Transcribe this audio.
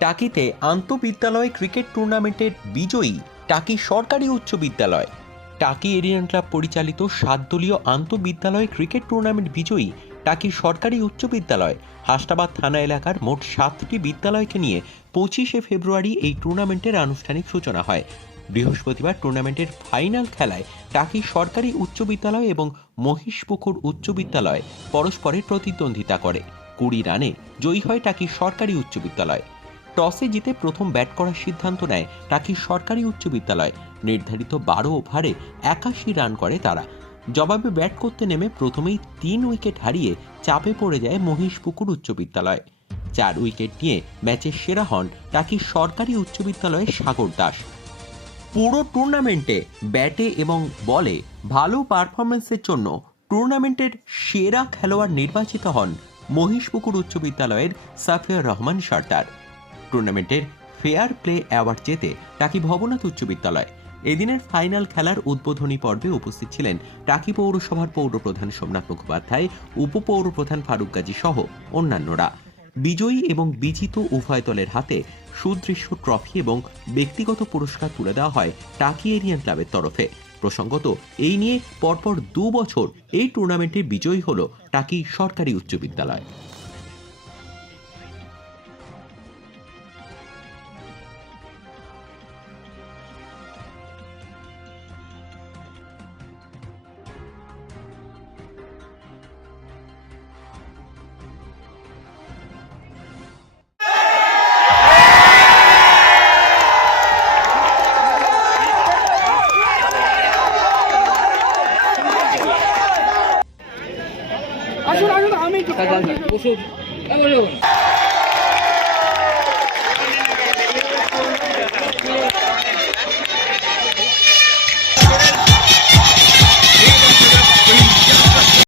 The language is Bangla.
টাকিতে আন্তঃবিদ্যালয় ক্রিকেট টুর্নামেন্টের বিজয়ী টাকি সরকারি উচ্চ বিদ্যালয়। টাকি এরিয়ান ক্লাব পরিচালিত সাত দলীয় আন্তঃবিদ্যালয় ক্রিকেট টুর্নামেন্ট বিজয়ী টাকি সরকারি উচ্চ বিদ্যালয়, হাসনাবাদ থানা এলাকার মোট সাতটি বিদ্যালয়কে নিয়ে পঁচিশে ফেব্রুয়ারি এই টুর্নামেন্টের আনুষ্ঠানিক সূচনা হয়। বৃহস্পতিবার টুর্নামেন্টের ফাইনাল খেলায় টাকি সরকারি উচ্চ বিদ্যালয় এবং মহিষপুকুর উচ্চ বিদ্যালয় পরস্পরের প্রতিদ্বন্দ্বিতা করে। কুড়ি রানে জয়ী হয় টাকি সরকারি উচ্চ বিদ্যালয়। টসে জিতে প্রথম ব্যাট করার সিদ্ধান্ত নেয় টাকি সরকারি উচ্চ বিদ্যালয়। নির্ধারিত বারো ওভারে একাশি রান করে তারা। জবাবে ব্যাট করতে নেমে প্রথমেই তিন উইকেট হারিয়ে চাপে পড়ে যায় মহিষপুকুর উচ্চ বিদ্যালয়। চার উইকেট নিয়ে ম্যাচের সেরা হন টাকি সরকারি উচ্চ বিদ্যালয়ের সাগর দাস। পুরো টুর্নামেন্টে ব্যাটে এবং বলে ভালো পারফরমেন্সের জন্য টুর্নামেন্টের সেরা খেলোয়াড় নির্বাচিত হন মহিষপুকুর উচ্চ বিদ্যালয়ের সাফিয়া রহমান সর্দার। টুর্নামেন্টের ফেয়ার প্লে অ্যাওয়ার্ড জেতে টাকি ভবনাথ উচ্চ বিদ্যালয়। এদিনের ফাইনাল খেলার উদ্বোধনী পর্বে উপস্থিত ছিলেন টাকি পৌরসভার পৌরপ্রধান সোমনাথ মুখোপাধ্যায়, উপপৌরপ্রধান ফারুক গাজী সহ অন্যান্যরা। বিজয়ী এবং বিজিত উভয় দলের হাতে সুদৃশ্য ট্রফি এবং ব্যক্তিগত পুরস্কার তুলে দেওয়া হয় টাকি এরিয়ান ক্লাবের তরফে। প্রসঙ্গত, এই নিয়ে পরপর দু বছর এই টুর্নামেন্টের বিজয়ী হল টাকি সরকারি উচ্চ বিদ্যালয়। আসুন